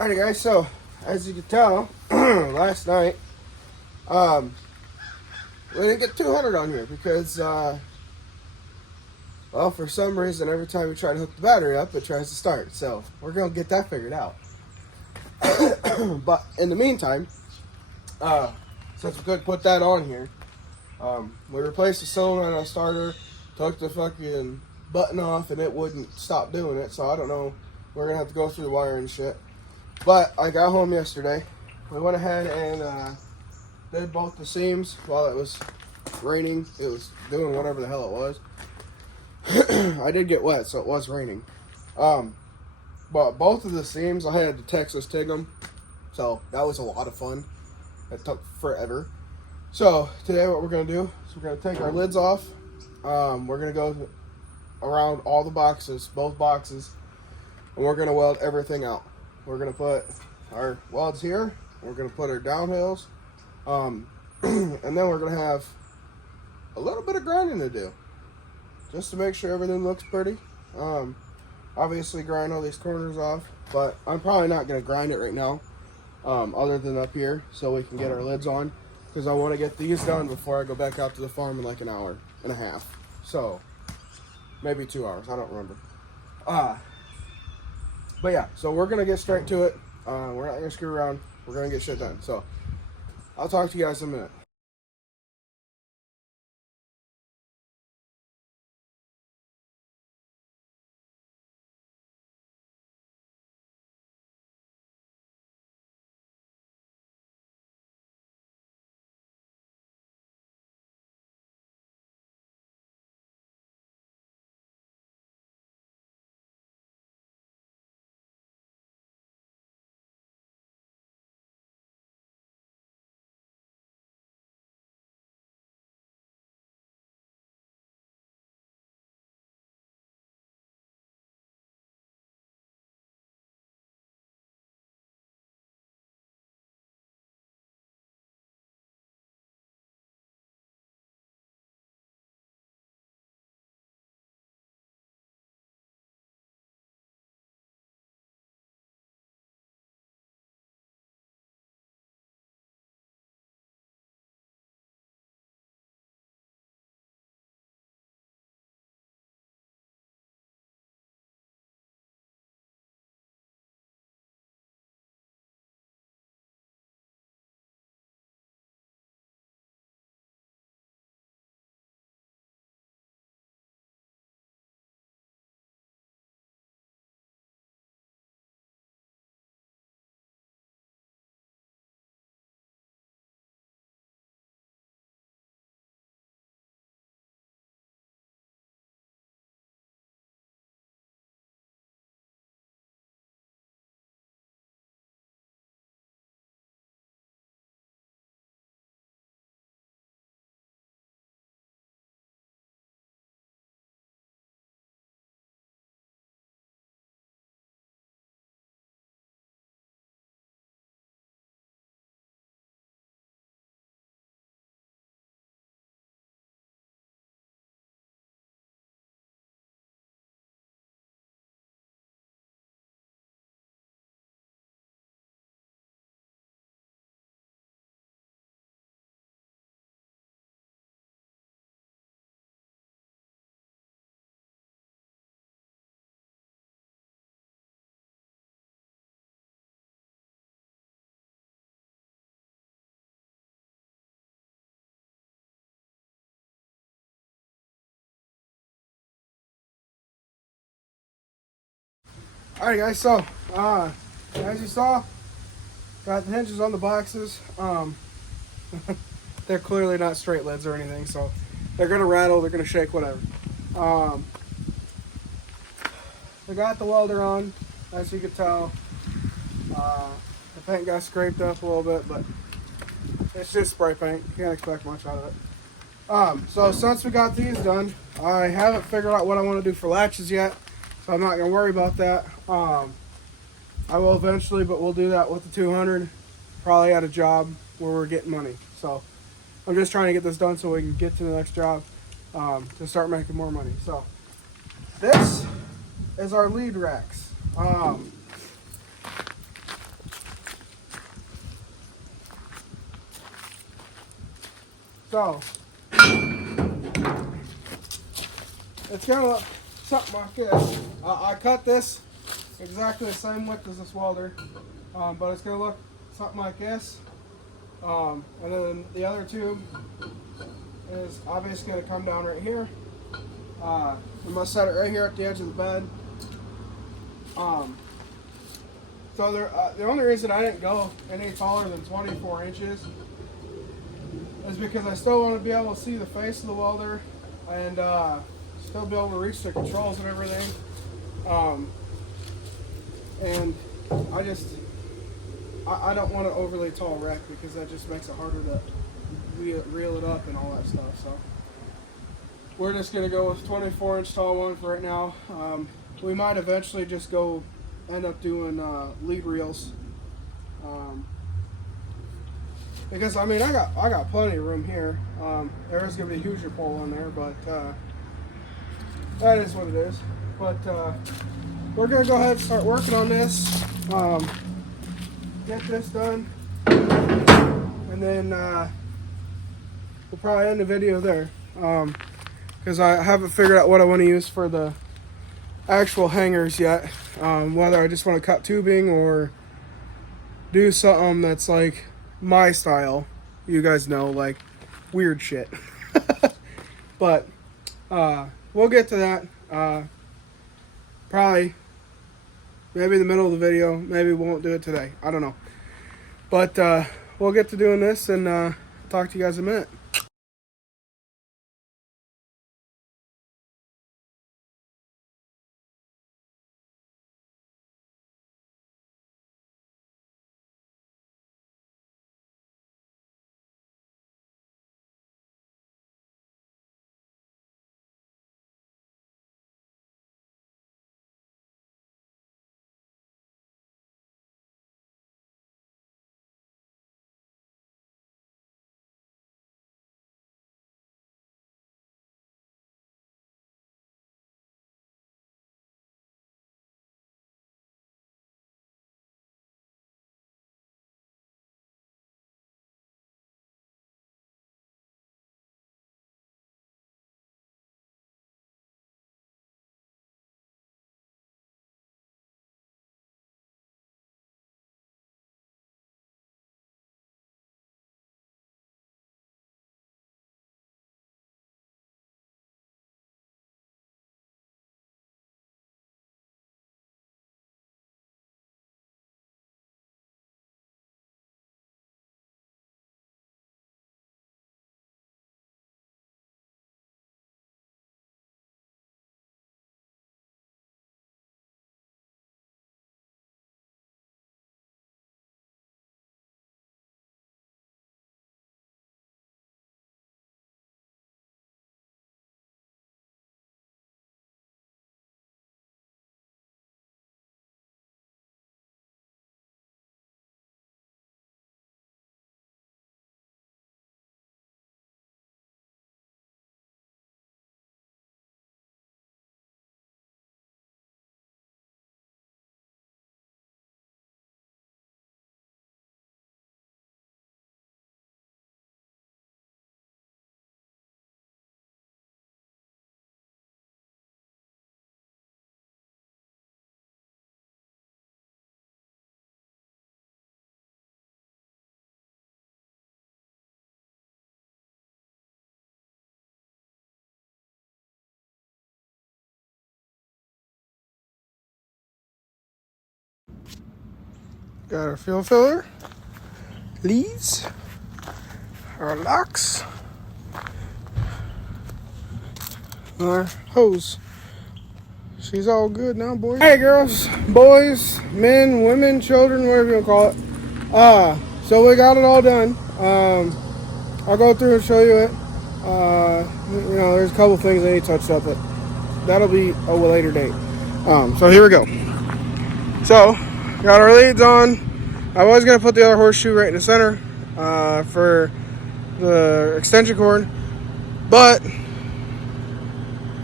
Alright guys, so as you can tell, last night, we didn't get 200 on here because, well, for some reason, every time we try to hook the battery up, it tries to start. So we're going to get that figured out. But in the meantime, since we couldn't put that on here, we replaced the cylinder on our starter, took the fucking button off, and it wouldn't stop doing it. So I don't know. We're going to have to go through the wire and shit. But I got home yesterday. We went ahead and did both the seams while it was raining. It was doing whatever the hell it was. I did get wet, so it was raining. But both of the seams, I had to Texas TIG them. So that was a lot of fun. It took forever. So today what we're going to do is we're going to take our lids off. We're going to go around all the boxes, both boxes, and we're going to weld everything out. We're going to put our welds here. We're going to put our downhills. And then we're going to have a little bit of grinding to do, just to make sure everything looks pretty. Obviously grind all these corners off, but I'm probably not going to grind it right now, other than up here, so we can get our lids on, because I want to get these done before I go back out to the farm in like an hour and a half. So maybe 2 hours, I don't remember. But yeah, so we're going to get straight to it. We're not going to screw around. We're going to get shit done. So I'll talk to you guys in a minute. Alright guys, so as you saw, got the hinges on the boxes. They're clearly not straight lids or anything, so they're gonna rattle, they're gonna shake, whatever. I got the welder on, as you can tell. The paint got scraped up a little bit, but it's just spray paint. You can't expect much out of it. So since we got these done, I haven't figured out what I want to do for latches yet, so I'm not going to worry about that. I will eventually, but we'll do that with the 200, probably at a job where we're getting money. So I'm just trying to get this done so we can get to the next job to start making more money. So this is our lead racks. So it's gonna look something like this. I cut this exactly the same width as this welder, but it's gonna look something like this. And then the other tube is obviously gonna come down right here. I'm gonna set it right here at the edge of the bed. So the only reason I didn't go any taller than 24 inches is because I still want to be able to see the face of the welder and still be able to reach the controls and everything. And I don't want an overly tall rack because that just makes it harder to reel it up and all that stuff. So we're just gonna go with 24-inch tall one for right now. We might eventually just end up doing lead reels, because I mean I got plenty of room here. There is gonna be a huger pole on there, but that is what it is. But we're gonna go ahead and start working on this. Get this done, and then we'll probably end the video there, because I haven't figured out what I want to use for the actual hangers yet. Whether I just want to cut tubing or do something that's like my style. You guys know, like weird shit. But we'll get to that. Probably maybe in the middle of the video. Maybe we won't do it today. I don't know. But we'll get to doing this and talk to you guys in a minute. Got our fuel filler, leads, our locks, our hose. She's all good now, boys. Hey, girls, boys, men, women, children, whatever you want to call it. So we got it all done. I'll go through and show you it. There's a couple things I need touched up, but that'll be a later date. So here we go. So, got our leads on. I was going to put the other horseshoe right in the center for the extension cord, but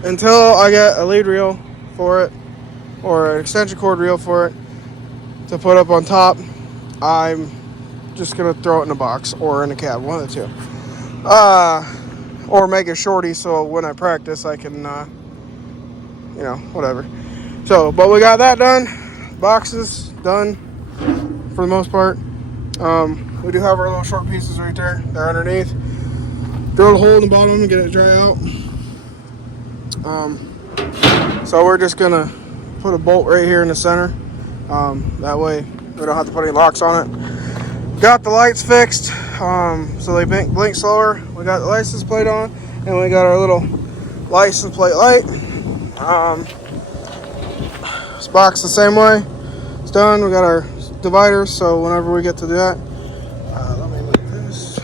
until I get a lead reel for it or an extension cord reel for it to put up on top, I'm just going to throw it in a box or in a cab, one of the two. or make it shorty so when I practice I can, whatever. So, but we got that done. Boxes done for the most part. We do have our little short pieces right there. They're underneath. Drill a hole in the bottom and get it dry out. So we're just gonna put a bolt right here in the center. That way we don't have to put any locks on it. Got the lights fixed, so they blink slower. We got the license plate on, and we got our little license plate light. This box the same way. It's done. We got our dividers, so whenever we get to do that, let me move this.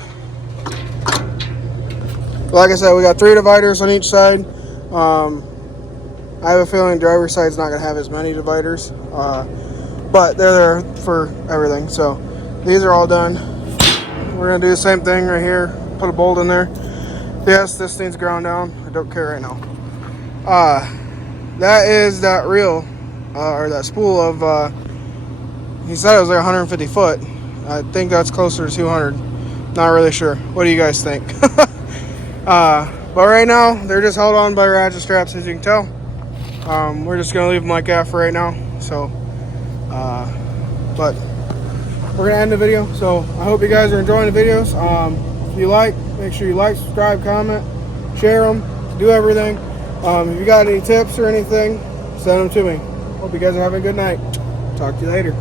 Like I said, we got 3 dividers on each side. I have a feeling the driver's side's not going to have as many dividers, but they're there for everything. So these are all done. We're going to do the same thing right here. Put a bolt in there. Yes, this thing's ground down. I don't care right now. That is that reel, or that spool of, he said it was like 150 foot. I think that's closer to 200. Not really sure. What do you guys think? But right now, they're just held on by ratchet straps, as you can tell. We're just going to leave them like that for right now. So, but we're going to end the video. So I hope you guys are enjoying the videos. If you like, make sure you like, subscribe, comment, share them, do everything. If you got any tips or anything, send them to me. Hope you guys are having a good night. Talk to you later.